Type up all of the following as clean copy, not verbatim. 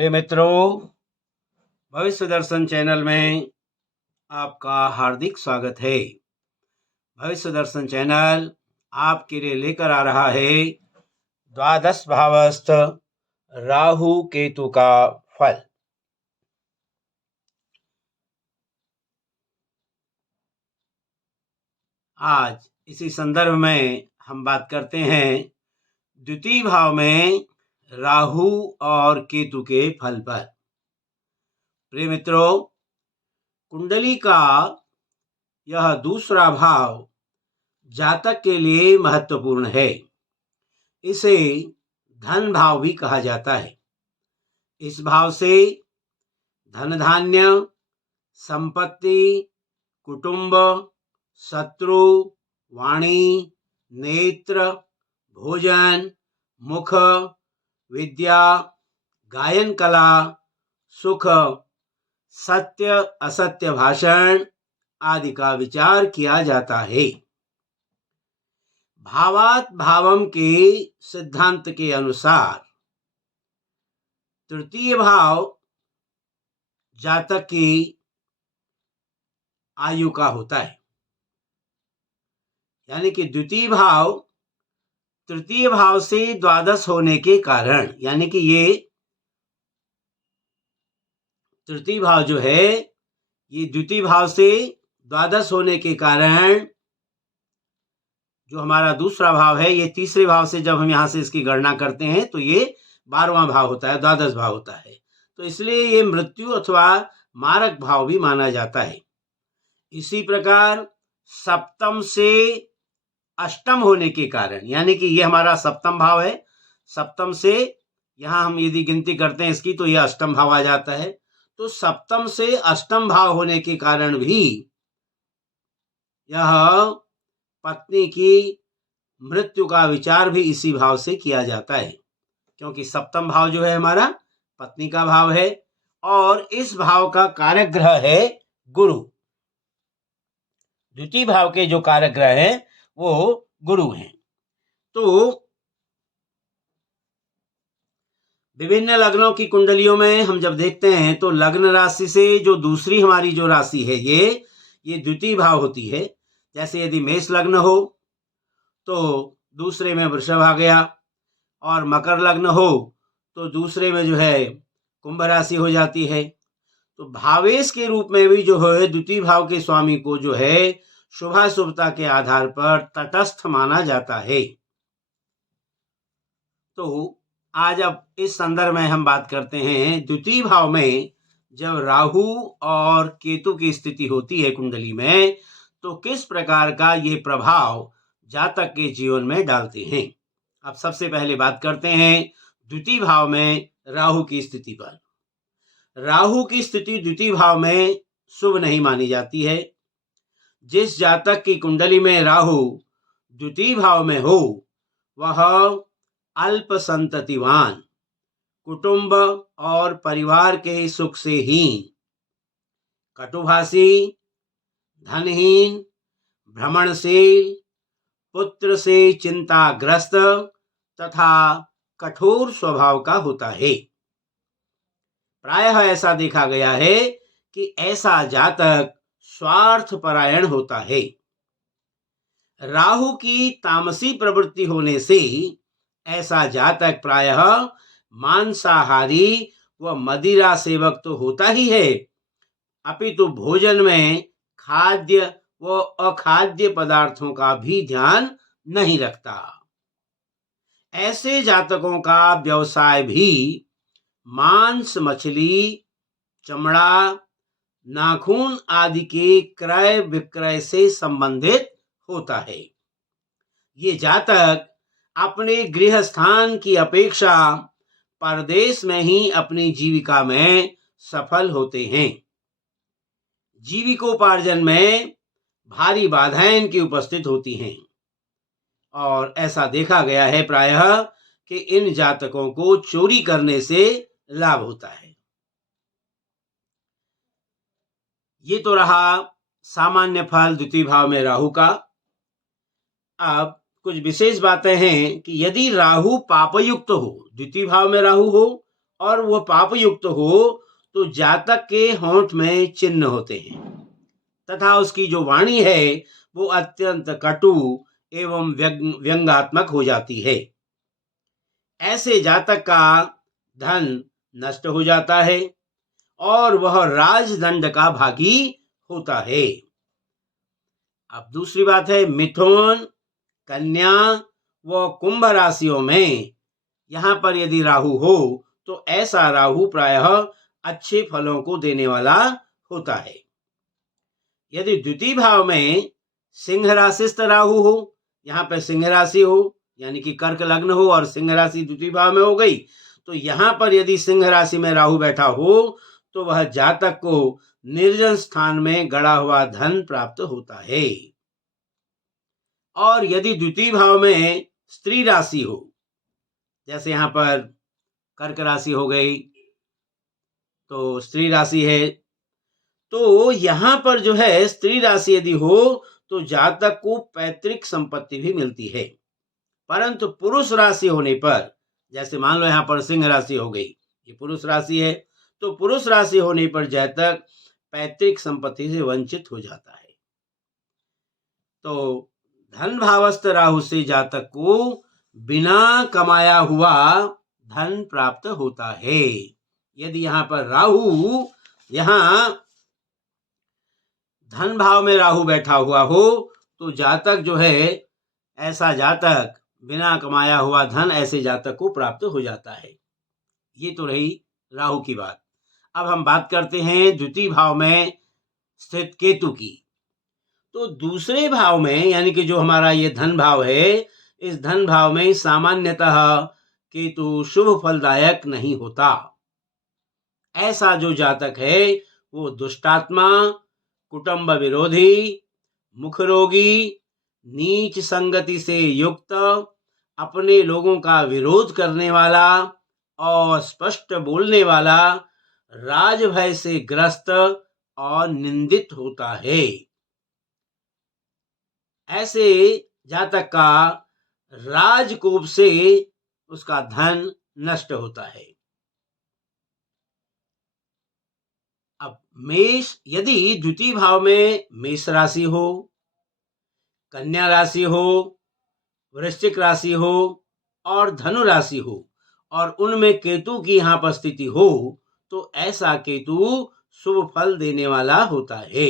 प्रिय मित्रों, भविष्य दर्शन चैनल में आपका हार्दिक स्वागत है। भविष्य दर्शन चैनल आपके लिए लेकर आ रहा है द्वादश भावस्थ राहु केतु का फल। आज इसी संदर्भ में हम बात करते हैं द्वितीय भाव में राहु और केतु के फल पर। प्रिय मित्रों, कुंडली का यह दूसरा भाव जातक के लिए महत्वपूर्ण है। इसे धन भाव भी कहा जाता है। इस भाव से धन धान्य, संपत्ति, कुटुंब, शत्रु, वाणी, नेत्र, भोजन, मुख, विद्या, गायन कला, सुख, सत्य असत्य भाषण आदि का विचार किया जाता है। भावात् भावम के सिद्धांत के अनुसार तृतीय भाव जातक की आयु का होता है, यानी कि द्वितीय भाव तृतीय भाव से द्वादश होने के कारण, यानी कि ये तृतीय भाव जो है ये द्वितीय भाव से द्वादश होने के कारण जो हमारा दूसरा भाव है, ये तीसरे भाव से जब हम यहाँ से इसकी गणना करते हैं तो ये 12वां भाव होता है, द्वादश भाव होता है। तो इसलिए ये मृत्यु अथवा मारक भाव भी माना जाता है। इसी प्रकार सप्तम से अष्टम होने के कारण, यानी कि ये हमारा सप्तम भाव है, सप्तम से यहाँ हम यदि गिनती करते हैं इसकी तो यह अष्टम भाव आ जाता है। तो सप्तम से अष्टम भाव होने के कारण भी यह पत्नी की मृत्यु का विचार भी इसी भाव से किया जाता है, क्योंकि सप्तम भाव जो है हमारा पत्नी का भाव है और इस भाव का कारक ग्रह है गुरु। द्वितीय भाव के जो कारक ग्रह हैं वो गुरु हैं। तो विभिन्न लग्नों की कुंडलियों में हम जब देखते हैं तो लग्न राशि से जो दूसरी हमारी जो राशि है ये द्वितीय भाव होती है। जैसे यदि मेष लग्न हो तो दूसरे में वृषभ आ गया, और मकर लग्न हो तो दूसरे में जो है कुंभ राशि हो जाती है। तो भावेश के रूप में भी जो है द्वितीय भाव के स्वामी को जो है शुभाशुभता के आधार पर तटस्थ माना जाता है। तो आज अब इस संदर्भ में हम बात करते हैं द्वितीय भाव में जब राहु और केतु की स्थिति होती है कुंडली में, तो किस प्रकार का ये प्रभाव जातक के जीवन में डालते हैं। अब सबसे पहले बात करते हैं द्वितीय भाव में राहु की स्थिति पर। राहु की स्थिति द्वितीय भाव में शुभ नहीं मानी जाती है। जिस जातक की कुंडली में राहु द्वितीय भाव में हो वह अल्प संततिवान, कुटुंब और परिवार के सुख से हीन, कटुभाषी, धनहीन, भ्रमणशील, पुत्र से चिंताग्रस्त तथा कठोर स्वभाव का होता है। प्रायः ऐसा देखा गया है कि ऐसा जातक स्वार्थपरायण होता है। राहु की तामसी प्रवृत्ति होने से ऐसा जातक प्रायः मांसाहारी व मदिरा सेवक तो होता ही है, अपितु भोजन में खाद्य व अखाद्य पदार्थों का भी ध्यान नहीं रखता। ऐसे जातकों का व्यवसाय भी मांस, मछली, चमड़ा, नाखून आदि के क्रय विक्रय से संबंधित होता है। ये जातक अपने गृह स्थान की अपेक्षा परदेश में ही अपनी जीविका में सफल होते हैं। जीविकोपार्जन में भारी बाधाएं इनकी उपस्थित होती हैं और ऐसा देखा गया है प्रायः कि इन जातकों को चोरी करने से लाभ होता है। ये तो रहा सामान्य फल द्वितीय भाव में राहु का। अब कुछ विशेष बातें हैं कि यदि राहु पापयुक्त हो, द्वितीय भाव में राहु हो और वो पाप युक्त हो तो जातक के होंठ में चिन्ह होते हैं तथा उसकी जो वाणी है वो अत्यंत कटु एवं व्यंग्यात्मक हो जाती है। ऐसे जातक का धन नष्ट हो जाता है और वह राजदंड का भागी होता है। अब दूसरी बात है मिथुन, कन्या व कुंभ राशियों में यहाँ पर यदि राहु हो तो ऐसा राहु प्रायः अच्छे फलों को देने वाला होता है। यदि द्वितीय भाव में सिंह राशिस्थ राहु हो, यहाँ पे सिंह राशि हो यानी कि कर्क लग्न हो और सिंह राशि द्वितीय भाव में हो गई, तो यहाँ पर यदि सिंह राशि में राहु बैठा हो तो वह जातक को निर्जन स्थान में गड़ा हुआ धन प्राप्त होता है। और यदि द्वितीय भाव में स्त्री राशि हो, जैसे यहाँ पर कर्क राशि हो गई तो स्त्री राशि है, तो यहाँ पर जो है स्त्री राशि यदि हो तो जातक को पैतृक संपत्ति भी मिलती है। परंतु पुरुष राशि होने पर, जैसे मान लो यहाँ पर सिंह राशि हो गई, ये पुरुष राशि है, तो पुरुष राशि होने पर जातक पैतृक संपत्ति से वंचित हो जाता है। तो धन भावस्थ राहु से जातक को बिना कमाया हुआ धन प्राप्त होता है। यदि यहाँ पर राहु, यहाँ धन भाव में राहु बैठा हुआ हो तो जातक जो है, ऐसा जातक बिना कमाया हुआ धन ऐसे जातक को प्राप्त हो जाता है। ये तो रही राहु की बात। अब हम बात करते हैं द्वितीय भाव में स्थित केतु की। तो दूसरे भाव में यानी कि जो हमारा ये धन भाव है, इस धन भाव में सामान्यतः केतु शुभ फलदायक नहीं होता। ऐसा जो जातक है वो दुष्टात्मा, कुटुंब विरोधी, मुखरोगी, नीच संगति से युक्त, अपने लोगों का विरोध करने वाला और स्पष्ट बोलने वाला, राजभय से ग्रस्त और निंदित होता है। ऐसे जातक का राजकोप से उसका धन नष्ट होता है। अब मेष, यदि द्वितीय भाव में मेष राशि हो, कन्या राशि हो, वृश्चिक राशि हो और धनु राशि हो और उनमें केतु की यहाँ पर स्थिति हो तो ऐसा केतु शुभ फल देने वाला होता है।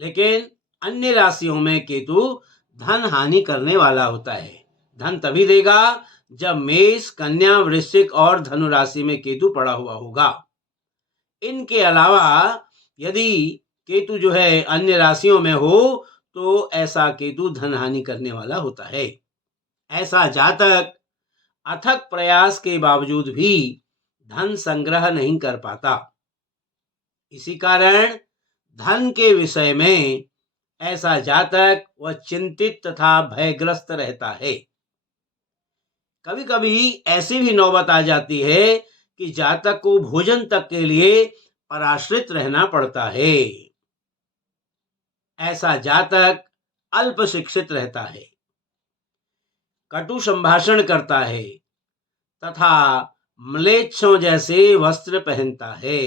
लेकिन अन्य राशियों में केतु धन हानि करने वाला होता है। धन तभी देगा जब मेष, कन्या, वृश्चिक और धनु राशि में केतु पड़ा हुआ होगा। इनके अलावा यदि केतु जो है अन्य राशियों में हो तो ऐसा केतु धन हानि करने वाला होता है। ऐसा जातक अथक प्रयास के बावजूद भी धन संग्रह नहीं कर पाता। इसी कारण धन के विषय में ऐसा जातक वह चिंतित तथा भयग्रस्त रहता है। कभी कभी ऐसी भी नौबत आ जाती है कि जातक को भोजन तक के लिए पराश्रित रहना पड़ता है। ऐसा जातक अल्प शिक्षित रहता है, कटु संभाषण करता है तथा म्लेच्छों जैसे वस्त्र पहनता है।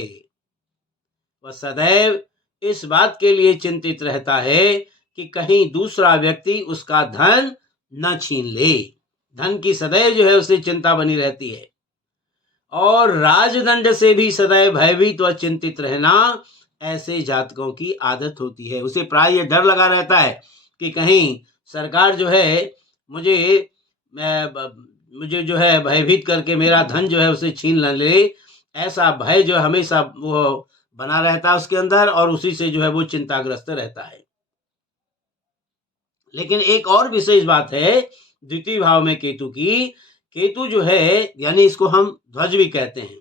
वह सदैव इस बात के लिए चिंतित रहता है कि कहीं दूसरा व्यक्ति उसका धन न छीन ले। धन की सदैव जो है उसे चिंता बनी रहती है और राजदंड से भी सदैव भयभीत व चिंतित रहना ऐसे जातकों की आदत होती है। उसे प्राय ये डर लगा रहता है कि कहीं सरकार जो है मुझे जो है भयभीत करके मेरा धन जो है उसे छीन न ले। ऐसा भय जो हमेशा वो बना रहता है उसके अंदर और उसी से जो है वो चिंताग्रस्त रहता है। लेकिन एक और विशेष बात है द्वितीय भाव में केतु की। केतु जो है यानी इसको हम ध्वज भी कहते हैं,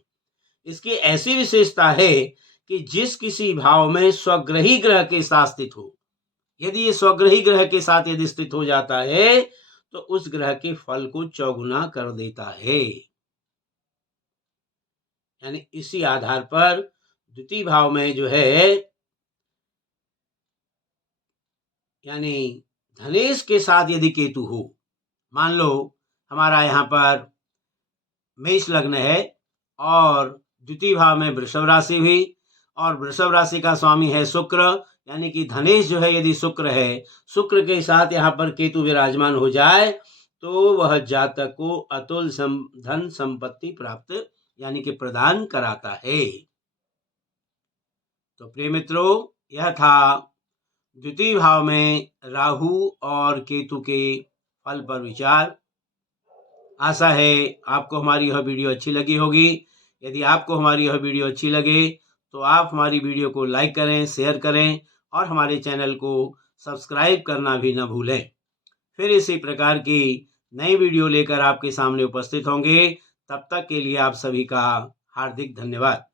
इसकी ऐसी विशेषता है कि जिस किसी भाव में स्वग्रही ग्रह के साथ स्थित हो, यदि ये स्वग्रही ग्रह के साथ यदि स्थित हो जाता है तो उस ग्रह के फल को चौगुना कर देता है। यानी इसी आधार पर द्वितीय भाव में जो है यानी धनेश के साथ यदि केतु हो, मान लो हमारा यहाँ पर मेष लग्न है और द्वितीय भाव में वृषभ राशि हुई, और वृषभ राशि का स्वामी है शुक्र, यानी कि धनेश जो है यदि शुक्र है, शुक्र के साथ यहाँ पर केतु विराजमान हो जाए तो वह जातक को अतुल धन संपत्ति प्राप्त यानी कि प्रदान कराता है। तो प्रिय मित्रों, यह था द्वितीय भाव में राहु और केतु के फल पर विचार। आशा है आपको हमारी यह वीडियो अच्छी लगी होगी। यदि आपको हमारी यह वीडियो अच्छी लगे तो आप हमारी वीडियो को लाइक करें, शेयर करें और हमारे चैनल को सब्सक्राइब करना भी न भूलें। फिर इसी प्रकार की नई वीडियो लेकर आपके सामने उपस्थित होंगे। तब तक के लिए आप सभी का हार्दिक धन्यवाद।